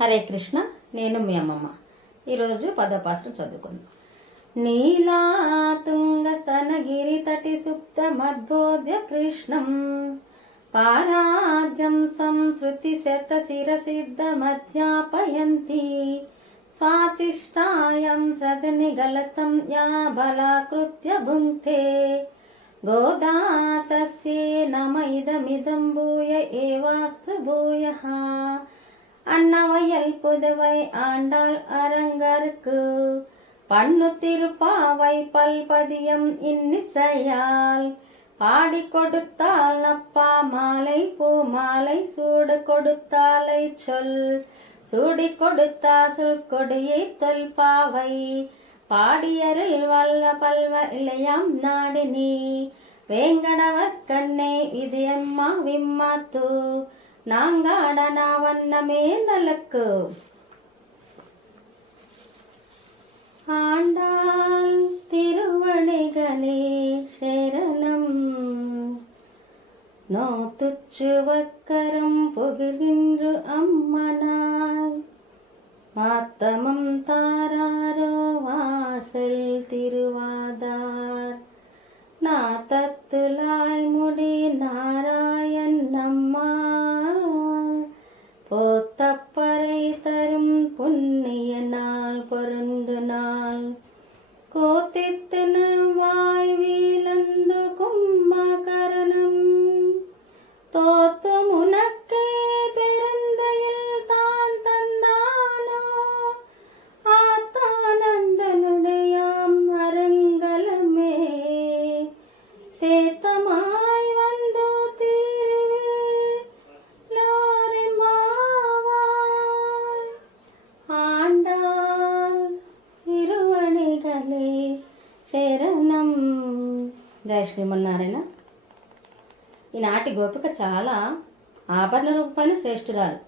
హరే కృష్ణ నేను మీ అమ్మమ్మ. ఈరోజు పదోపాసన చదువుకుందాం. నీలా తుంగ స్తనగిరి తటి సుప్త మద్బోధ్య కృష్ణం. పారాధ్యం సంస్కృతి శత శిరసిద్ధ మధ్యాపయంతి. స్వాతిష్టాయం సజని గలతం యా బలాకృత్య భుంక్తే. గోదా తస్యే నమ ఇదమిదం భూయ ఏవాస్తు భూయः. அன்னவயல் புதுவை ஆண்டாள் அரங்கருக்கு. பண்ணு திருப்பாவை பல்பதியம் இன்னிசையால். பாடி கொடுத்தால் அப்பா மாலை பூ மாலை சூடு கொடுத்தாலை சொல். சூடி கொடுத்தா சொல் கொடியை தொல்பாவை பாடியருள் வல்ல பல்வ இளையாம் நாடினி. வேங்கடவர் கண்ணே இது விம்மா தூ நாங்காட நாவண்ணமே நலக்கு. ஆண்டாள் திருவணிகளே சரணம். நோத்துச்சுவக்கரம் புகிர்கின்று அம்மனாய். மாத்தமம் தாராரோ வாசல் திருவாதார். நாத்தத்துலாய் முடி நாராயண் நம்மாள் போத்தப்பறை தரும் புண்ணிய நாள் பொருண்டு జయ శ్రీమన్నారాయణ ఈనాటి గోపిక చాలా ఆభరణ రూపమైన శ్రేష్ఠురాలు.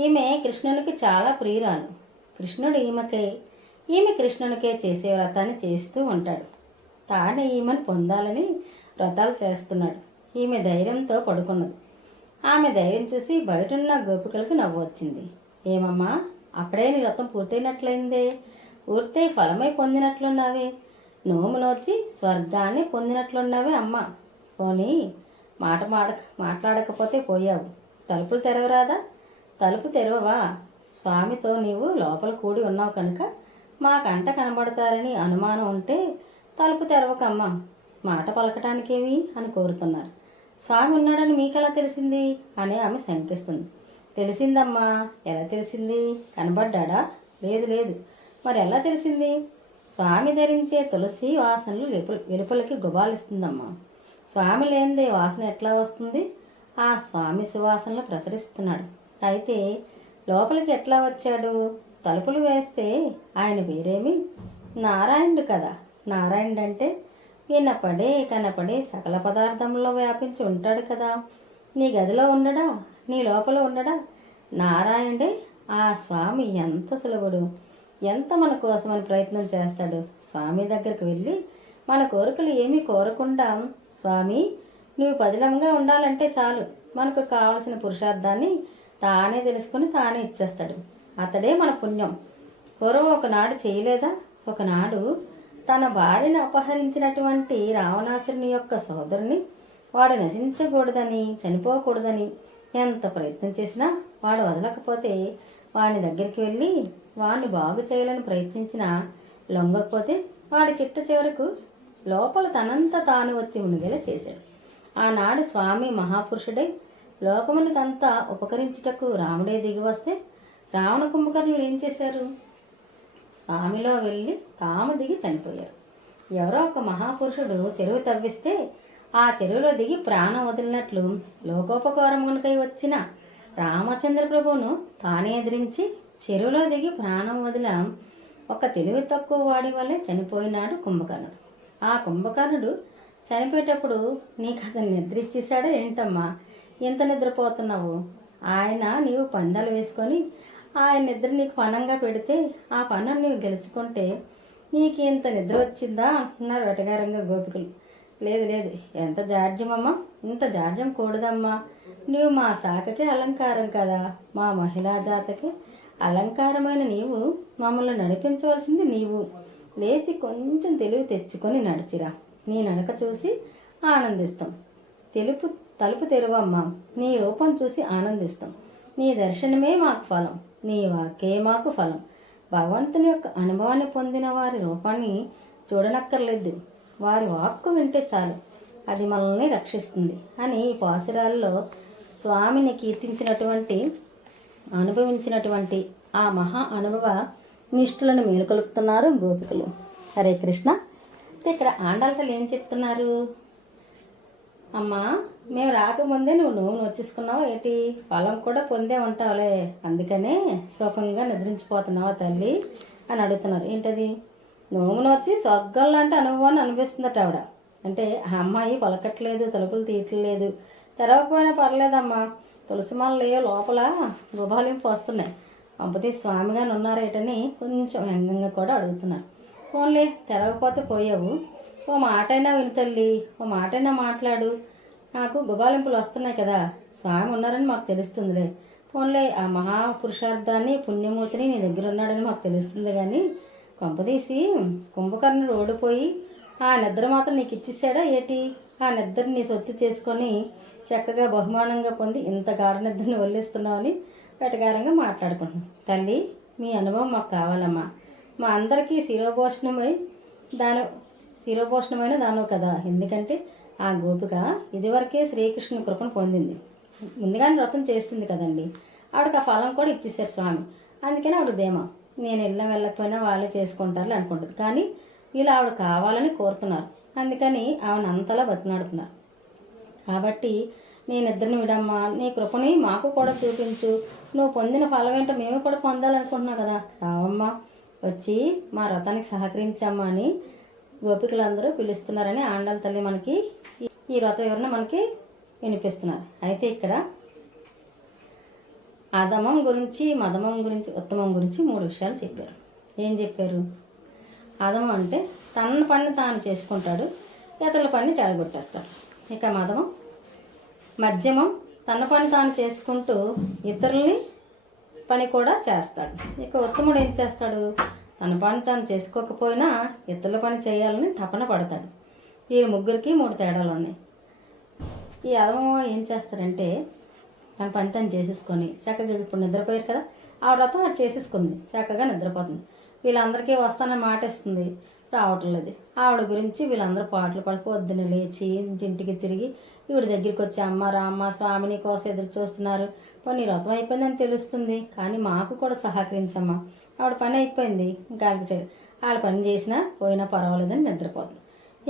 ఈమె కృష్ణునికి చాలా ప్రియురాలు. కృష్ణుడు ఈమెకే ఈమె కృష్ణునికే చేసే వ్రతాన్ని చేస్తూ ఉంటాడు. తానే ఈమెను పొందాలని వ్రతాలు చేస్తున్నాడు. ఈమె ధైర్యంతో పడుకున్నది. ఆమె ధైర్యం చూసి బయటున్న గోపికలకు నవ్వు వచ్చింది. ఏమమ్మా అప్పుడే నీ వ్రతం పూర్తయినట్లయిందే. పూర్తయి ఫలమై పొందినట్లున్నావే. నోము నోచి స్వర్గాన్ని పొందినట్లున్నావే అమ్మ. పోనీ మాట మాడక మాట్లాడకపోతే పోయావు. తలుపులు తెరవరాదా? తలుపు తెరవవా? స్వామితో నీవు లోపల కూడి ఉన్నావు కనుక మా కంట కనబడతారని అనుమానం ఉంటే తలుపు తెరవకమ్మా. మాట పలకటానికేమి అని కోరుతున్నారు. స్వామి ఉన్నాడని మీకెలా తెలిసింది? అని ఆమె శంకిస్తుంది. తెలిసిందమ్మా. ఎలా తెలిసింది? కనబడ్డాడా? లేదు లేదు. మరి ఎలా తెలిసింది? స్వామి ధరించే తులసి వాసనలు వెలుపు వెలుపలకి గుబాలిస్తుందమ్మా. స్వామి లేనిదే వాసన ఎట్లా వస్తుంది? ఆ స్వామి సువాసనలు ప్రసరిస్తున్నాడు. అయితే లోపలికి ఎట్లా వచ్చాడు? తలుపులు వేస్తే ఆయన వేరేమి నారాయణుడు కదా. నారాయణుడు అంటే వినపడే కనపడే సకల పదార్థంలో వ్యాపించి ఉంటాడు కదా. నీ గదిలో ఉండడా? నీ లోపల ఉండడా? నారాయణుడే ఆ స్వామి ఎంత సులభుడు. ఎంత మన కోసమని ప్రయత్నం చేస్తాడు? స్వామి దగ్గరికి వెళ్ళి మన కోరికలు ఏమీ కోరకుండా స్వామి నువ్వు పదిలంగా ఉండాలంటే చాలు. మనకు కావలసిన పురుషార్థాన్ని తానే తెలుసుకుని తానే ఇచ్చేస్తాడు. అతడే మన పుణ్యం. పూర్వం ఒకనాడు చేయలేదా? ఒకనాడు తన భార్యను అపహరించినటువంటి రావణాసురుని యొక్క సోదరుని వాడు నశించకూడదని చనిపోకూడదని ఎంత ప్రయత్నం చేసినా వాడు వదలకపోతే వాడి దగ్గరికి వెళ్ళి వాడిని బాగు చేయాలని ప్రయత్నించినా లొంగకపోతే వాడి చిట్ట చివరకు లోపల తనంత తాను వచ్చి మునిగేలా చేశాడు. ఆనాడు స్వామి మహాపురుషుడై లోకమునికంతా ఉపకరించుటకు రాముడే దిగి వస్తే రావణ కుంభకర్ణులు ఏం చేశారు? స్వామిలో వెళ్ళి తాము దిగి చనిపోయారు. ఎవరో ఒక మహాపురుషుడు చెరువు తవ్విస్తే ఆ చెరువులో దిగి ప్రాణం వదిలినట్లు లోకోపకారమునకై వచ్చిన రామచంద్ర ప్రభువును తానే ఎదిరించి చెరువులో దిగి ప్రాణం వదిల. ఒక తెలివి తక్కువ వాడి వల్లే చనిపోయినాడు కుంభకర్ణుడు. ఆ కుంభకర్ణుడు చనిపోయేటప్పుడు నీకు అతను నిద్ర ఇచ్చేసాడా ఏంటమ్మా? ఎంత నిద్రపోతున్నావు? ఆయన నీవు పందాలు వేసుకొని ఆయన నిద్ర నీకు పనంగా పెడితే ఆ పనును నీవు గెలుచుకుంటే నీకు ఇంత నిద్ర వచ్చిందా? అంటున్నారు వెటగారంగా గోపికలు. లేదు లేదు. ఎంత జాడ్యమమ్మా ఇంత జాడ్యం కూడదమ్మా. నువ్వు మా శాఖకి అలంకారం కదా. మా మహిళా జాతకి అలంకారమైన నీవు మమ్మల్ని నడిపించవలసింది నీవు. లేచి కొంచెం తెలివి తెచ్చుకొని నడిచిరా. నీ నడక చూసి ఆనందిస్తాం. తెలుపు తలుపు తెరవమ్మా. నీ రూపం చూసి ఆనందిస్తాం. నీ దర్శనమే మాకు ఫలం. నీ వాకే మాకు ఫలం. భగవంతుని యొక్క అనుభవాన్ని పొందిన వారి రూపాన్ని చూడనక్కర్లేదు. వారి వాక్కు వింటే చాలు. అది మనల్ని రక్షిస్తుంది అని ఈ పాసురాల్లో స్వామిని కీర్తించినటువంటి అనుభవించినటువంటి ఆ మహా అనుభవ నిష్ఠులను మేలుకొలుపుతున్నారు గోపికలు. హరే కృష్ణ. ఇక్కడ ఆండాలతలు ఏం చెప్తున్నారు? అమ్మా మేము రాకముందే నువ్వు నూనె వచ్చేసుకున్నావు ఏంటి? ఫలం కూడా పొందే ఉంటావులే అందుకనే సుఖంగా నిద్రించిపోతున్నావా తల్లి అని అడుగుతున్నారు. ఏంటది? నోమును వచ్చి స్వర్గం లాంటి అనుభవాన్ని అనిపిస్తుందట ఆవిడ. అంటే ఆ అమ్మాయి పలకట్లేదు తలుపులు తీయట్లేదు. తెరవకపోయినా పర్లేదమ్మా. తులసి మాలయ్యో లోపల గుబాలింపు వస్తున్నాయి. పంపతి స్వామిగాని ఉన్నారేటని కొంచెం వ్యంగ్యంగా కూడా అడుగుతున్నారు. ఫోన్లే తెరవకపోతే పోయావు. ఓ మాటైనా విను తల్లి ఓ మాటైనా మాట్లాడు. నాకు గుబాలింపులు వస్తున్నాయి కదా స్వామి ఉన్నారని మాకు తెలుస్తుందిలే. ఫోన్లే ఆ మహాపురుషార్థాన్ని పుణ్యమూర్తిని నీ దగ్గర ఉన్నాడని మాకు తెలుస్తుంది కానీ కొంపదీసి కుంభకర్ణుడు ఓడిపోయి ఆ నిద్ర మాత్రం నీకు ఇచ్చేసాడా ఏటి? ఆ నిద్ర నీ సొత్తు చేసుకొని చక్కగా బహుమానంగా పొంది ఇంత గాఢ నిద్రని వల్లిస్తున్నావని వెటకారంగా మాట్లాడుకుంటున్నాం. తల్లి మీ అనుభవం మాకు కావాలమ్మా. మా అందరికీ శిరోభోషణమై దాని శిరోభోషణమైన దానో కదా. ఎందుకంటే ఆ గోపిక ఇదివరకే శ్రీకృష్ణుని కృపను పొందింది. ముందుగానే వ్రతం చేస్తుంది కదండి. ఆవిడకి ఆ ఫలం కూడా ఇచ్చేసారు స్వామి. అందుకని ఆవిడ ధీమా నేను వెళ్ళం వెళ్ళకపోయినా వాళ్ళే చేసుకుంటారు అనుకుంటుంది. కానీ వీళ్ళు ఆవిడ కావాలని కోరుతున్నారు. అందుకని ఆవిడ అంతలా బతినాడుతున్నారు కాబట్టి నేను ఇద్దరిని విడమ్మా నీ కృపని మాకు కూడా చూపించు. నువ్వు పొందిన ఫలం ఏంటో మేము కూడా పొందాలనుకుంటున్నావు కదా. రావమ్మా వచ్చి మా వ్రతానికి సహకరించమ్మా అని గోపికలందరూ పిలుస్తున్నారని ఆండాల తల్లి మనకి ఈ- ఈ వ్రత వివరణ మనకి వినిపిస్తున్నారు. అయితే ఇక్కడ అధమం గురించి మదమం గురించి ఉత్తమం గురించి మూడు విషయాలు చెప్పారు. ఏం చెప్పారు? అధమం అంటే తన పని తాను చేసుకుంటాడు ఇతరుల పని చెడగొట్టేస్తాడు. ఇక మదం. మధ్యమం తన పని తాను చేసుకుంటూ ఇతరుల్ని పని కూడా చేస్తాడు. ఇక ఉత్తముడు ఏం చేస్తాడు? తన పని తాను చేసుకోకపోయినా ఇతరుల పని చేయాలని తపన పడతాడు. ఈ ముగ్గురికి మూడు తేడాలు ఉన్నాయి. ఈ అదమో ఏం చేస్తారంటే తన పని తను చేసేసుకొని చక్కగా ఇప్పుడు నిద్రపోయారు కదా? ఆవిడతో అది చేసేసుకుంది. చక్కగా నిద్రపోతుంది. వీళ్ళందరికీ వస్తానని మాట ఇస్తుంది రావటం లేదు ఆవిడ గురించి వీళ్ళందరూ పాటలు పడి పొద్దున లేచి ఇంటింటికి తిరిగి ఈవిడ దగ్గరికి వచ్చి అమ్మ రామ్మ స్వామిని కోసం ఎదురు చూస్తున్నారు. పోనీ వ్రతం అయిపోయిందని తెలుస్తుంది. కానీ మాకు కూడా సహకరించమ్మా. ఆవిడ పని అయిపోయింది. ఇంకా వాళ్ళకి వాళ్ళ పని చేసినా పోయినా పర్వాలేదని నిద్రపోతుంది.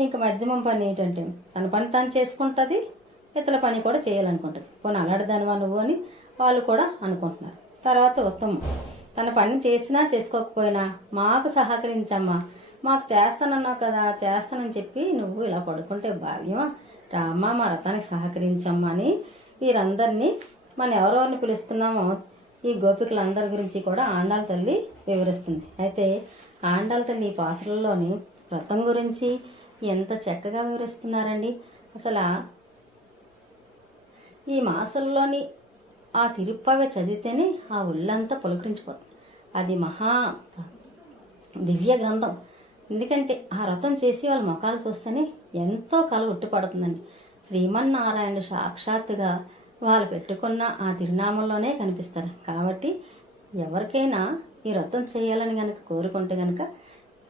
ఇంకా మధ్యమం పని ఏంటంటే తన పని తను చేసుకుంటుంది ఇతర పని కూడా చేయాలనుకుంటుంది. పోనీ అలాడదానివా నువ్వు అని వాళ్ళు కూడా అనుకుంటున్నారు. తర్వాత ఉత్తమం. తన పని చేసినా చేసుకోకపోయినా మాకు సహకరించమ్మా. మాకు చేస్తానన్నావు కదా చేస్తానని చెప్పి నువ్వు ఇలా పడుకుంటే భావ్యం రామ్మా మా రథానికి సహకరించమ్మా అని వీరందరినీ మనం ఎవరెవరిని పిలుస్తున్నామో ఈ గోపికలందరి గురించి కూడా ఆండాల తల్లి వివరిస్తుంది. అయితే ఆండాల తల్లి ఈ పాసులలోని వ్రతం గురించి ఎంత చక్కగా వివరిస్తున్నారండి. అసలు ఈ మాసంలోని ఆ తిరుప్పవి చదివితేనే ఆ ఒళ్ళంతా పులకరించిపోతుంది. అది మహా దివ్య గ్రంథం. ఎందుకంటే ఆ వ్రతం చేసి వాళ్ళ ముఖాలు చూస్తేనే ఎంతో కళ ఉట్టిపడుతుందండి. శ్రీమన్నారాయణ సాక్షాత్తుగా వాళ్ళు పెట్టుకున్న ఆ తిరునామంలోనే కనిపిస్తారు. కాబట్టి ఎవరికైనా ఈ వ్రతం చేయాలని కనుక కోరుకుంటే కనుక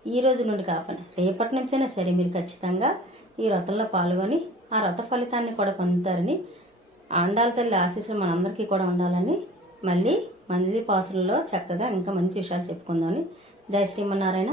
ఈ రోజు నుండి కాపని రేపటి నుంచైనా సరే మీరు ఖచ్చితంగా ఈ వ్రతంలో పాల్గొని ఆ వ్రత ఫలితాన్ని కూడా పొందుతారని ఆండాల తల్లి ఆశీస్సులు మనందరికీ కూడా ఉండాలని మళ్ళీ మంజిలీ పాసులలో చక్కగా ఇంకా మంచి విషయాలు చెప్పుకుందామని. జై శ్రీమన్నారాయణ.